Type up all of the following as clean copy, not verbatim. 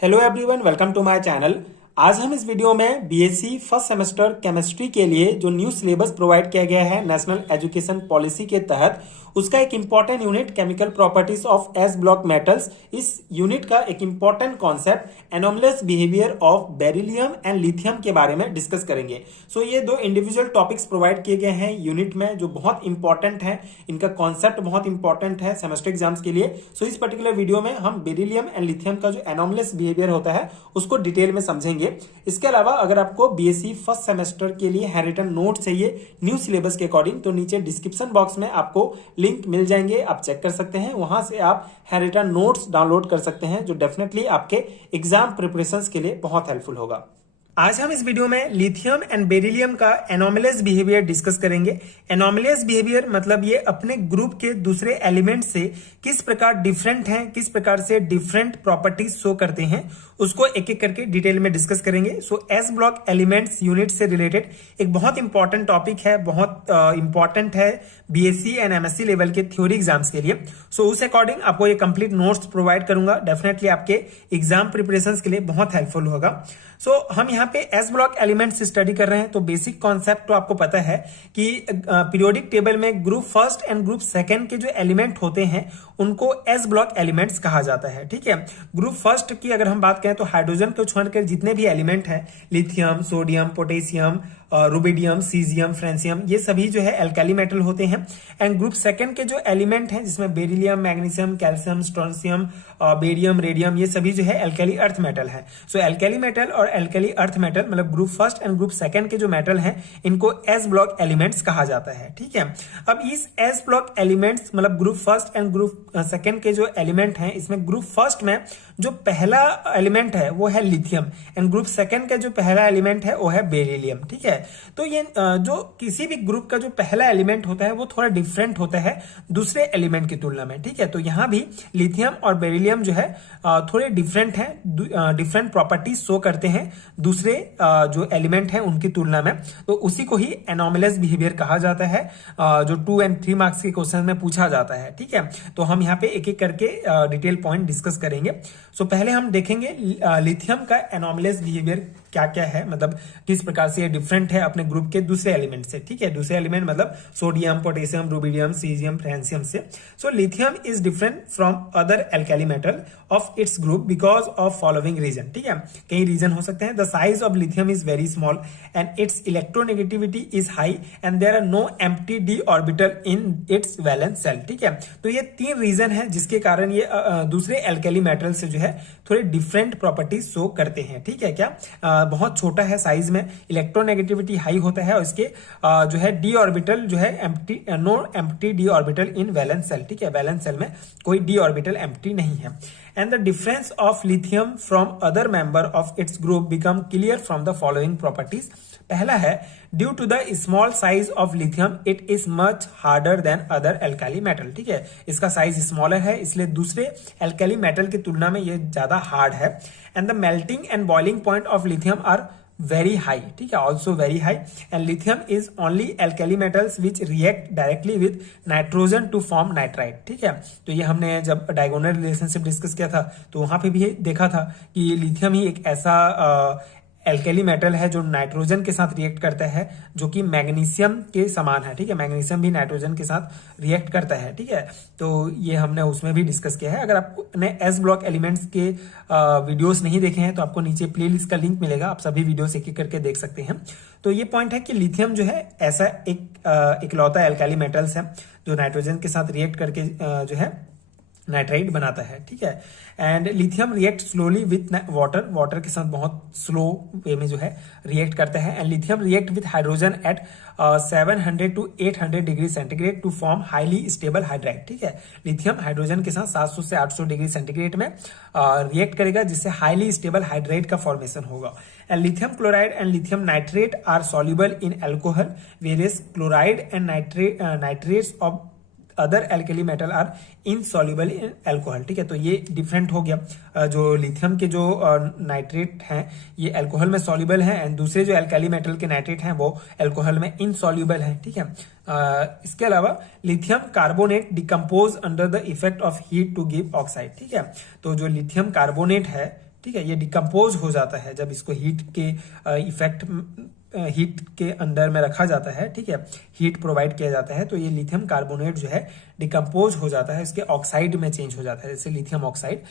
Hello everyone, welcome to my channel. आज हम इस वीडियो में बीएससी फर्स्ट सेमेस्टर केमिस्ट्री के लिए जो न्यू सिलेबस प्रोवाइड किया गया है नेशनल एजुकेशन पॉलिसी के तहत, उसका एक important unit chemical properties of S block metals, इस यूनिट का एक important concept anomalous behaviour of beryllium and lithium के बारे में डिस्कस करेंगे। सो ये दो इंडिविजुअल टॉपिक्स प्रोवाइड किए गए हैं यूनिट में जो बहुत इंपॉर्टेंट है, इनका कॉन्सेप्ट बहुत इंपॉर्टेंट है सेमेस्टर एग्जाम्स के लिए। सो इस पर्टिकुलर वीडियो में हम बेरिलियम एंड लिथियम का जो एनोमलस बिहेवियर होता है उसको डिटेल में समझेंगे। इसके अलावा अगर आपको बीएससी फर्स्ट सेमेस्टर के लिए हैंड रिटन नोट चाहिए न्यू सिलेबस के अकॉर्डिंग, तो नीचे डिस्क्रिप्शन बॉक्स में आपको लिंक मिल जाएंगे, आप चेक कर सकते हैं। वहां से आप हैंड रिटन नोट्स डाउनलोड कर सकते हैं जो डेफिनेटली आपके एग्जाम प्रिपरेशंस के लिए बहुत हेल्पफुल होगा। आज हम इस वीडियो में लिथियम एंड बेरिलियम का एनोमलस बिहेवियर डिस्कस करेंगे। एनोमलस बिहेवियर मतलब ये अपने ग्रुप के दूसरे एलिमेंट से किस प्रकार डिफरेंट हैं, किस प्रकार से डिफरेंट प्रॉपर्टीज शो करते हैं, उसको एक एक करके डिटेल में डिस्कस करेंगे। सो एस ब्लॉक एलिमेंट्स यूनिट से रिलेटेड एक बहुत इंपॉर्टेंट टॉपिक है, बहुत इंपॉर्टेंट है बीएससी एंड एमएससी लेवल के थ्योरी एग्जाम्स के लिए। सो उस अकॉर्डिंग आपको ये कंप्लीट नोट्स प्रोवाइड करूंगा, डेफिनेटली आपके एग्जाम प्रिपरेशन के लिए बहुत हेल्पफुल होगा। सो हम यहाँ पे एस ब्लॉक एलिमेंट्स स्टडी कर रहे हैं, तो बेसिक कॉन्सेप्ट तो आपको पता है कि पीरियोडिक टेबल में group first and group second के जो एलिमेंट होते हैं उनको एस ब्लॉक एलिमेंट्स कहा जाता है। ठीक है, ग्रुप फर्स्ट की अगर हम बात करें तो हाइड्रोजन को छोड़कर जितने भी एलिमेंट हैं, lithium, sodium, potassium, rubidium, caesium, francium, ये सभी जो है एल्काली मेटल होते हैं। एंड ग्रुप सेकंड के जो एलिमेंट हैं जिसमें beryllium, magnesium, calcium, strontium, barium, radium, ये सभी जो है एल्काली अर्थ मेटल है। सो एल्काली मेटल और एल्काली अर्थ मेटल मतलब group first and group second के जो मेटल हैं इनको एस ब्लॉक एलिमेंट्स कहा जाता है। ठीक है, अब इस एस ब्लॉक एलिमेंट्स मतलब group first and group second के जो एलिमेंट हैं, इसमें ग्रुप फर्स्ट में जो पहला एलिमेंट है वो है लिथियम एंड ग्रुप सेकंड का जो पहला एलिमेंट है वो है बेरिलियम। ठीक है, तो ये जो किसी भी ग्रुप का जो पहला एलिमेंट होता है वो थोड़ा डिफरेंट होता है दूसरे एलिमेंट की तुलना में। ठीक है, तो यहां भी लिथियम और बेरिलियम जो है थोड़े डिफरेंट हैं, डिफरेंट प्रॉपर्टीज शो करते हैं दूसरे जो एलिमेंट है उनकी तुलना में, तो उसी को ही एनोमलस बिहेवियर कहा जाता है जो 2 और 3 मार्क्स के क्वेश्चन में पूछा जाता है। ठीक है, तो हम यहाँ पे एक एक करके डिटेल पॉइंट डिस्कस करेंगे। सो पहले हम देखेंगे लिथियम का एनोमलस बिहेवियर क्या क्या है, मतलब किस प्रकार से ये डिफरेंट है अपने ग्रुप के दूसरे एलिमेंट से। ठीक है, दूसरे एलिमेंट मतलब sodium, potassium, rubidium, caesium, francium से। So lithium is different from other alkali metal of its group because of following reason. ठीक है, कई रीजन हो सकते हैं। The size of lithium is very small and its electronegativity is high and there are no empty d orbital in its valence shell. ठीक है, तो ये 3 रीजन है जिसके कारण ये दूसरे एल्काली मेटल से जो है थोड़े डिफरेंट प्रॉपर्टीज शो करते हैं। ठीक है, क्या बहुत छोटा है साइज में, इलेक्ट्रोनेगेटिविटी हाई होता है और इसके जो है डी ऑर्बिटल जो है empty, no empty d orbital in valence shell. ठीक है, वैलेंस शेल में कोई डी ऑर्बिटल एम्प्टी नहीं है। And the difference of lithium from other member of its group become clear from the following properties. पहला है due to the small size of lithium it is much harder than other alkali metal. ठीक है, इसका size smaller है इसलिए दूसरे alkali metal की तुलना में ये ज्यादा हार्ड है। And the melting and boiling point of lithium are very high. ठीक है, also very high. And lithium is only alkali metals which react directly with nitrogen to form nitrite. ठीक है, तो ये हमने जब डायगोनल रिलेशनशिप डिस्कस किया था तो वहां पे भी देखा था कि लिथियम ही एक ऐसा एल्केली मेटल है जो नाइट्रोजन के साथ रिएक्ट करता है, जो कि मैग्नीशियम के समान है। ठीक है, मैग्नीशियम भी नाइट्रोजन के साथ रिएक्ट करता है। ठीक है, तो ये हमने उसमें भी डिस्कस किया है। अगर आपने एस ब्लॉक एलिमेंट्स के वीडियोस नहीं देखे हैं तो आपको नीचे प्लेलिस्ट का लिंक मिलेगा, आप सभी वीडियोस एक एक करके देख सकते हैं। तो ये पॉइंट है कि लिथियम जो है ऐसा एक इकलौता एल्काली मेटल्स है जो नाइट्रोजन के साथ रिएक्ट करके जो है नाइट्राइट बनाता है। ठीक है, and lithium react slowly with water के साथ बहुत स्लो वे में जो है रिएक्ट करता है। And lithium react with hydrogen at 700 to 800 degree centigrade to form highly stable hydride. ठीक है, लिथियम हाइड्रोजन के साथ 700 से 800 डिग्री सेंटीग्रेड में रिएक्ट करेगा जिससे हाईली स्टेबल हाइड्राइड का फॉर्मेशन होगा। And lithium chloride and lithium nitrate are soluble in alcohol various chloride and nitrates of other alkali metal are insoluble in alcohol. ठीक है, तो ये डिफरेंट हो गया। जो लिथियम के जो नाइट्रेट हैं ये अल्कोहल में सॉल्युबल है एंड दूसरे जो एल्कली मेटल के नाइट्रेट हैं वो अल्कोहल में इनसॉल्युबल है। ठीक है, इसके अलावा lithium carbonate decompose under the effect of heat to give oxide. ठीक है, तो जो लिथियम कार्बोनेट है ठीक है, ये डिकम्पोज हो जाता है जब इसको हीट के इफेक्ट हीट के अंदर में रखा जाता है, ठीक है, हीट प्रोवाइड किया जाता है, तो ये लिथियम कार्बोनेट जो है डिकम्पोज हो जाता है, इसके ऑक्साइड में चेंज हो जाता है, जैसे लिथियम ऑक्साइड।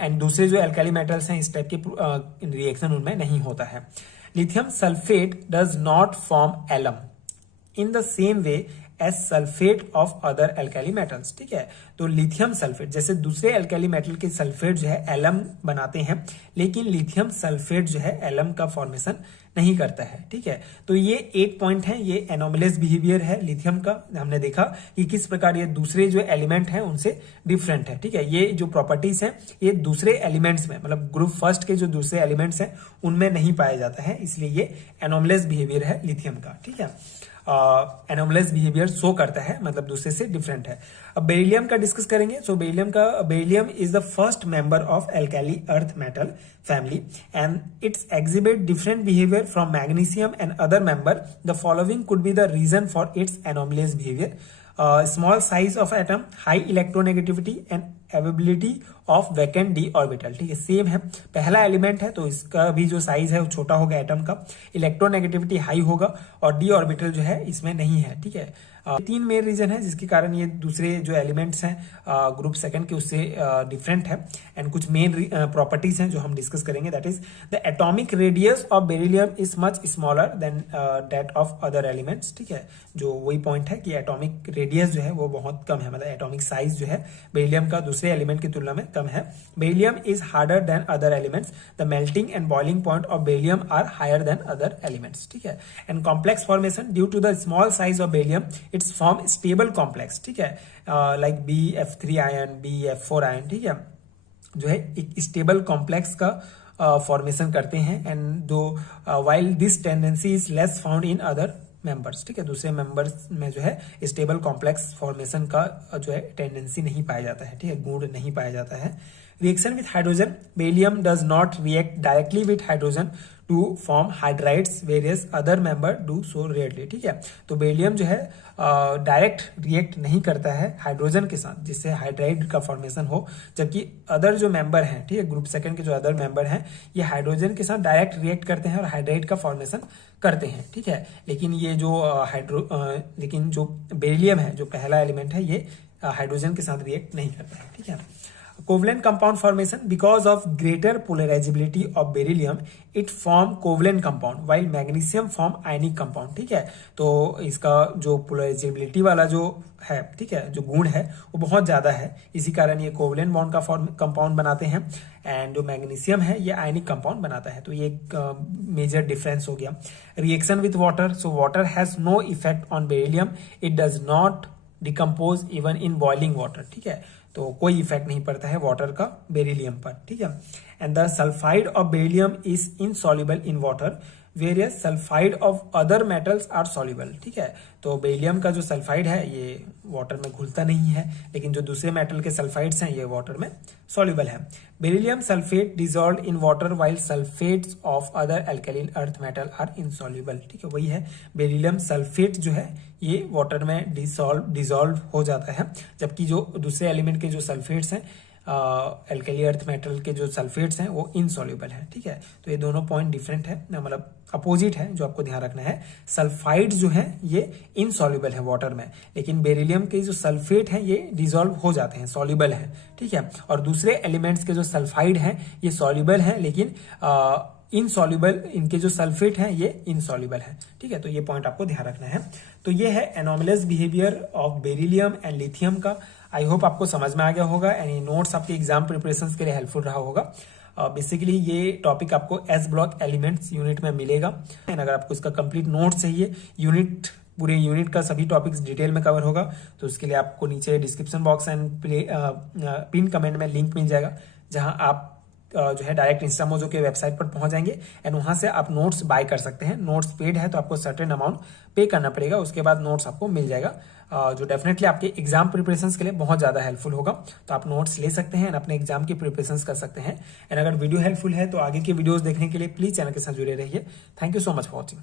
एंड दूसरे जो एल्काली मेटल्स हैं इस टाइप के रिएक्शन उनमें नहीं होता है। Lithium sulphate does not form alum in the same way as sulphate of other alkali metals, ठीक है। तो लिथियम सल्फेट जैसे दूसरे एल्काली मेटल के सल्फेट जो है एलम बनाते हैं, लेकिन लिथियम सल्फेट जो है एलम का फॉर्मेशन नहीं करता है, ठीक है। तो ये एक पॉइंट है, ये एनोमलस बिहेवियर है लिथियम का। हमने देखा कि किस प्रकार ये दूसरे जो एलिमेंट हैं उनसे डिफरेंट है, ठीक है। ये जो प्रॉपर्टीज हैं ये दूसरे एलिमेंट्स में, मतलब ग्रुप फर्स्ट के जो दूसरे एलिमेंट्स हैं उनमें नहीं पाया जाता है, इसलिए ये एनोमलस बिहेवियर है लिथियम का, ठीक है। एनोमलस बिहेवियर शो करता है, मतलब दूसरे से डिफरेंट है। अब बेरिलियम का डिस्कस करेंगे। So beryllium is the first member of alkali earth metal family and its exhibit different behaviour from magnesium and other member. The following could be the reason for its anomalous behaviour. Small size of atom, high electronegativity and availability of vacant d orbital, ठीक है, same है। पहला element है तो इसका भी जो size है वो छोटा होगा एटम का, इलेक्ट्रोनेगेटिविटी हाई होगा और डी ऑर्बिटल जो है इसमें नहीं है, ठीक है। तीन मेन रीजन है जिसके कारण ये दूसरे जो एलिमेंट्स हैं ग्रुप सेकंड के उससे डिफरेंट है। एंड कुछ मेन प्रॉपर्टीज हैं जो हम डिस्कस करेंगे, that is the atomic radius of beryllium is much smaller than that of other elements, ठीक है। जो वही पॉइंट है कि एटॉमिक रेडियस जो है वो बहुत कम है, मतलब एटॉमिक साइज जो है बेरिलियम का दूसरे एलिमेंट की तुलना में कम है। Beryllium is harder than other elements. The melting and boiling point of beryllium are higher than other elements, ठीक है। And complex formation due to the small size of beryllium its form stable complex, ठीक है, like BF3 ion, BF4 ion, ठीक है, जो है एक stable complex का फॉर्मेशन करते हैं। एंड दो while this tendency is less found in other members, ठीक है, दूसरे मेंबर्स में जो है स्टेबल कॉम्प्लेक्स फॉर्मेशन का जो है टेंडेंसी नहीं पाया जाता है, ठीक है, गुण नहीं पाया जाता है। Reaction with hydrogen, beryllium does not react directly with hydrogen to form hydrides, various other member do so rarely, ठीक है। तो बेरिलियम जो है डायरेक्ट रिएक्ट नहीं करता है हाइड्रोजन के साथ जिससे हाइड्राइड का फॉर्मेशन हो, जबकि अदर जो मेंबर हैं, ठीक है, ग्रुप सेकंड के जो अदर मेंबर हैं ये हाइड्रोजन के साथ डायरेक्ट रिएक्ट करते हैं और हाइड्राइड का फॉर्मेशन करते हैं, ठीक है। लेकिन ये जो लेकिन जो बेरिलियम है, जो पहला एलिमेंट है, ये हाइड्रोजन के साथ रिएक्ट नहीं करता है, ठीक है। Covalent compound formation, because of greater polarisability of beryllium it form covalent compound while magnesium form ionic compound, ठीक है। तो इसका जो पोलराइजेबिलिटी वाला जो है, ठीक है, जो गुण है वो बहुत ज्यादा है, इसी कारण ये कोवलेंट बॉन्ड का कंपाउंड बनाते हैं। एंड जो मैग्नीशियम है ये आयनिक कंपाउंड बनाता है, तो ये एक मेजर डिफरेंस हो गया। Reaction with water, so water has no effect on beryllium, it does not decompose even in boiling water, ठीक है, तो कोई इफेक्ट नहीं पड़ता है वाटर का बेरिलियम पर, ठीक है। And the sulphide of beryllium is insoluble in water, various sulphide of other metals are soluble, ठीक है। तो बेरिलियम का जो सल्फाइड है ये वाटर में घुलता नहीं है, लेकिन जो दूसरे मेटल के सल्फाइड्स हैं ये वाटर में सॉल्युबल है। Beryllium sulphate dissolve in water while sulphates of other alkaline earth metal are insoluble, ठीक है, वही है, बेरिलियम सल्फेट जो है ये वाटर में डिजॉल्व हो जाता है, जबकि जो दूसरे एलिमेंट के जो सल्फेट्स हैं एल्कली अर्थ मेटल के जो सल्फेट्स हैं वो इनसॉल्युबल है, ठीक है। तो ये दोनों पॉइंट डिफरेंट है, मतलब अपोजिट है, जो आपको ध्यान रखना है। सल्फाइड जो है ये इनसॉल्युबल है वाटर में, लेकिन बेरिलियम के जो सल्फेट है ये डिजॉल्व हो जाते हैं, सॉल्युबल है, ठीक है। और दूसरे एलिमेंट्स के जो सल्फाइड हैं ये सॉल्युबल है, लेकिन इनसॉल्युबल इनके जो सल्फेट हैं ये इनसॉल्युबल है, ठीक है। तो ये पॉइंट आपको ध्यान रखना है। तो ये है anomalous behaviour of beryllium and lithium का। आई होप आपको समझ में आ गया होगा एंड ये नोट्स आपके एग्जाम प्रिपरेशन के लिए हेल्पफुल रहा होगा। बेसिकली ये टॉपिक आपको एस ब्लॉक एलिमेंट्स यूनिट में मिलेगा। एंड अगर आपको इसका कंप्लीट नोट चाहिए, पूरे यूनिट का सभी टॉपिक्स डिटेल में कवर होगा, तो उसके लिए आपको नीचे description box and pin comment में लिंक मिल जाएगा, जहां आप जो है डायरेक्ट इंस्टामोजो के वेबसाइट पर पहुंच जाएंगे एंड वहां से आप नोट्स बाय कर सकते हैं। नोट्स पेड है तो आपको सर्टेन अमाउंट पे करना पड़ेगा, उसके बाद नोट्स आपको मिल जाएगा, जो डेफिनेटली आपके एग्जाम प्रिपरेशन के लिए बहुत ज्यादा हेल्पफुल होगा। तो आप नोट्स ले सकते हैं एंड अपने एग्जाम की प्रिपरेशन कर सकते हैं। एंड अगर वीडियो हेल्पफुल है तो आगे के वीडियोस देखने के लिए प्लीज चैनल के साथ जुड़े रहिए। Thank you so much for watching.